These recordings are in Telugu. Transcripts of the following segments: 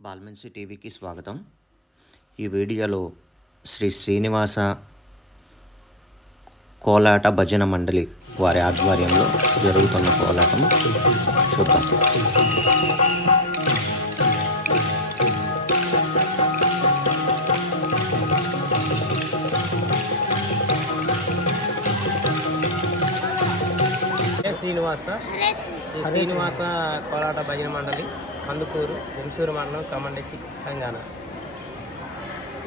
బాల్మెన్సీ టీవీకి స్వాగతం. ఈ వీడియోలో శ్రీ శ్రీనివాస కోలాట భజన మండలి వారి ఆధ్వర్యంలో జరుగుతున్న కోలాటం చూద్దాం. శ్రీనివాస కోలాట భజన మండలి కందుకూరు వంశూరు మండలం ఖమ్మం డిస్టిక్ తెలంగాణ.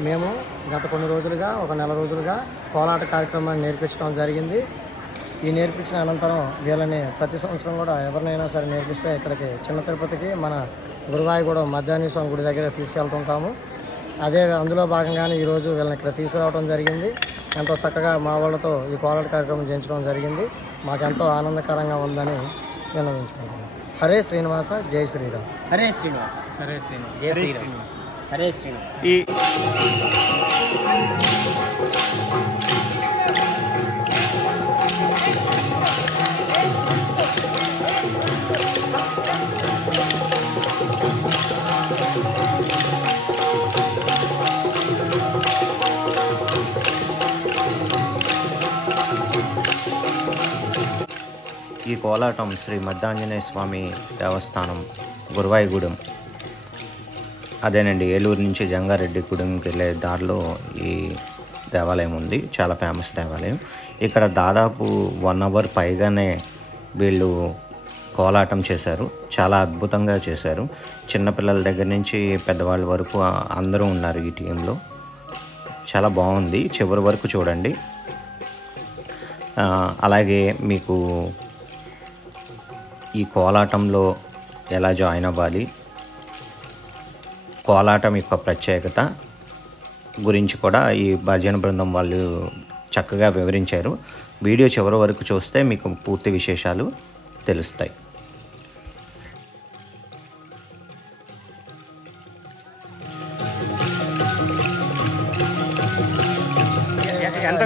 మేము గత కొన్ని రోజులుగా ఒక నెల రోజులుగా కోలాట కార్యక్రమాన్ని నేర్పించడం జరిగింది. ఈ నేర్పించిన అనంతరం వీళ్ళని ప్రతి సంవత్సరం కూడా ఎవరినైనా సరే నేర్పిస్తే ఇక్కడికి చిన్న తిరుపతికి మన గురువాయిగూడెం మధ్యాహ్న స్వామి గుడి దగ్గర తీసుకెళ్తుంటాము. అందులో భాగంగానే ఈరోజు వీళ్ళని ఇక్కడ తీసుకురావడం జరిగింది. ఎంతో చక్కగా మా వాళ్ళతో ఈ కోలాట కార్యక్రమం చేయించడం జరిగింది. మాకెంతో ఆనందకరంగా ఉందని విన్నవించుకుంటున్నాం. హరే శ్రీనివాస, జై శ్రీరామ్. హరే శ్రీనివాస, హరే శ్రీనివాస, జై శ్రీరామ్, హరే శ్రీనివాస. ఈ కోలాటం శ్రీ మద్దాంజనేయ స్వామి దేవస్థానం గురువాయిగూడెం, అదేనండి, ఏలూరు నుంచి జంగారెడ్డిగూడెంకి వెళ్ళే దారిలో ఈ దేవాలయం ఉంది. చాలా ఫేమస్ దేవాలయం. ఇక్కడ దాదాపు 1 అవర్ పైగానే వీళ్ళు కోలాటం చేశారు. చాలా అద్భుతంగా చేశారు. చిన్నపిల్లల దగ్గర నుంచి పెద్దవాళ్ళ వరకు అందరూ ఉన్నారు ఈ టీంలో. చాలా బాగుంది. చివరి వరకు చూడండి. అలాగే మీకు ఈ కోలాటంలో ఎలా జాయిన్ అవ్వాలి, కోలాటం యొక్క ప్రత్యేకత గురించి కూడా ఈ భజన బృందం వాళ్ళు చక్కగా వివరించారు. వీడియో చివరి వరకు చూస్తే మీకు పూర్తి విశేషాలు తెలుస్తాయి.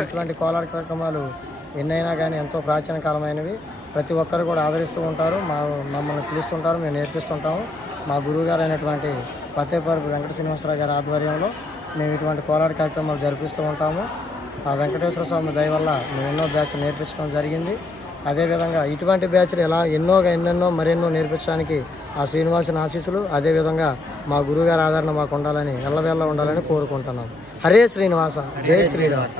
ఇటువంటి కోలాట కార్యక్రమాలు ఎన్నైనా కానీ ఎంతో ప్రాచీన కాలమైనవి. ప్రతి ఒక్కరు కూడా ఆదరిస్తూ ఉంటారు. మమ్మల్ని పిలుస్తుంటారు, మేము నేర్పిస్తుంటాము. మా గురువు గారు అయినటువంటి పత్తేపరపు వెంకట శ్రీనివాసరావు గారి ఆధ్వర్యంలో మేము ఇటువంటి కోలాట కార్యక్రమాలు జరిపిస్తూ ఉంటాము. ఆ వెంకటేశ్వర స్వామి దయ వల్ల మేము ఎన్నో బ్యాచ్లు నేర్పించడం జరిగింది. అదేవిధంగా ఇటువంటి బ్యాచ్లు ఎన్నెన్నో మరెన్నో నేర్పించడానికి ఆ శ్రీనివాసుని ఆశీస్సులు, అదేవిధంగా మా గురువు గారి ఆదరణ మాకు ఉండాలని, ఎల్లవేళ ఉండాలని కోరుకుంటున్నాం. హరే శ్రీనివాస, జై శ్రీనివాస.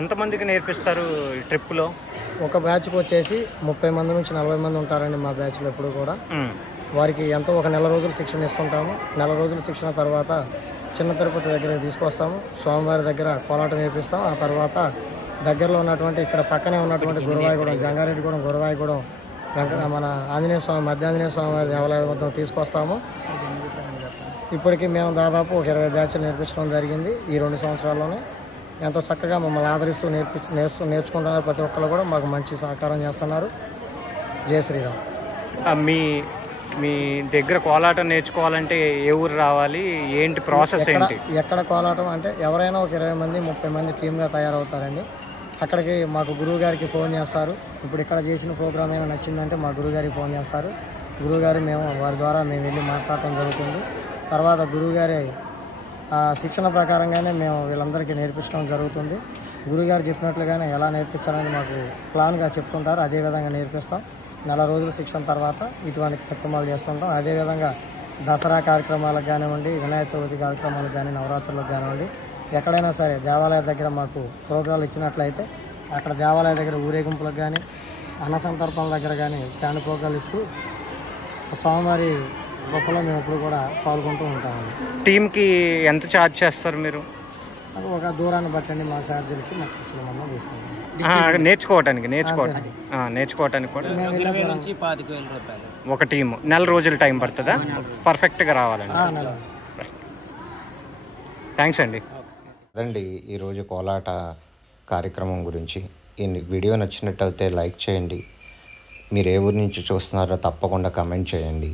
ఎంతమందికి నేర్పిస్తారు ఈ ట్రిప్లో? ఒక బ్యాచ్కి వచ్చేసి 30 మంది నుంచి 40 మంది ఉంటారండి మా బ్యాచ్లో ఎప్పుడు కూడా. వారికి ఎంతో ఒక నెల రోజులు శిక్షణ ఇస్తుంటాము. నెల రోజుల శిక్షణ తర్వాత చిన్న తిరుపతి దగ్గర తీసుకొస్తాము. స్వామివారి దగ్గర కోలాటం నేర్పిస్తాం. ఆ తర్వాత దగ్గరలో ఉన్నటువంటి ఇక్కడ పక్కనే ఉన్నటువంటి గురువాయిగూడెం, జంగారెడ్డిగూడెం, గురువాయిగూడెం మన ఆంజనేయ స్వామి, మధ్య ఆంజనేయ స్వామి వారి దేవాలయం మొత్తం తీసుకొస్తాము. ఇప్పటికీ మేము దాదాపు ఒక 20 బ్యాచ్లు నేర్పించడం జరిగింది ఈ 2 సంవత్సరాల్లోనే. ఎంతో చక్కగా మమ్మల్ని ఆదరిస్తూ నేర్చుకుంటున్నారు. ప్రతి ఒక్కరు కూడా మాకు మంచి సహకారం చేస్తున్నారు. జై శ్రీరామ్. మీ దగ్గర కోలాటం నేర్చుకోవాలంటే ఏ ఊరు రావాలి, ఏంటి ప్రాసెస్ ఏంటి? ఎక్కడ కోలాటం అంటే ఎవరైనా ఒక 20 మంది 30 మంది టీమ్గా తయారవుతారండి. అక్కడికి మాకు గురువు గారికి ఫోన్ చేస్తారు. ఇప్పుడు ఇక్కడ చేసిన ప్రోగ్రామ్ ఏమైనా నచ్చిందంటే మా గురువు గారికి ఫోన్ చేస్తారు. గురువుగారు వారి ద్వారా మేము వెళ్ళి మాట్లాడటం జరుగుతుంది. తర్వాత గురువుగారి శిక్షణ ప్రకారంగానే మేము వీళ్ళందరికీ నేర్పించడం జరుగుతుంది. గురువుగారు చెప్పినట్లుగానే ఎలా నేర్పించాలని మాకు ప్లాన్గా చెప్తుంటారు. అదేవిధంగా నేర్పిస్తాం. నెల రోజుల శిక్షణ తర్వాత ఇటువంటి కార్యక్రమాలు చేస్తుంటాం. అదేవిధంగా దసరా కార్యక్రమాలకు కానివ్వండి, వినాయక చవితి కార్యక్రమాలకు కానీ, నవరాత్రులకు కానివ్వండి, ఎక్కడైనా సరే దేవాలయ దగ్గర మాకు ప్రోగ్రాలు ఇచ్చినట్లయితే అక్కడ దేవాలయ దగ్గర ఊరేగింపులకు కానీ, అన్న సంతర్పణల దగ్గర కానీ స్టాండ్ ప్రోగ్రాలు ఇస్తూ స్వామివారి గొప్పలో మేము ఎప్పుడు కూడా పాల్గొంటూ ఉంటామండి. టీంకి ఎంత ఛార్జ్ చేస్తారు మీరు? అది ఒక దూరాన్ని బట్టండి మా ఛార్జీలకి మాకు ఖచ్చితంగా తీసుకుంటాం. నేర్చుకోవటానికి కూడా 20 నుంచి 25,000 రూపాయలు ఒక టీము. నెల రోజులు టైం పడుతుందా పర్ఫెక్ట్గా రావాలండి? థ్యాంక్స్ అండి. అదండి ఈరోజు కోలాట కార్యక్రమం గురించి. ఈ వీడియో నచ్చినట్టయితే లైక్ చేయండి. మీరు ఏ ఊరి నుంచి చూస్తున్నారో తప్పకుండా కమెంట్ చేయండి.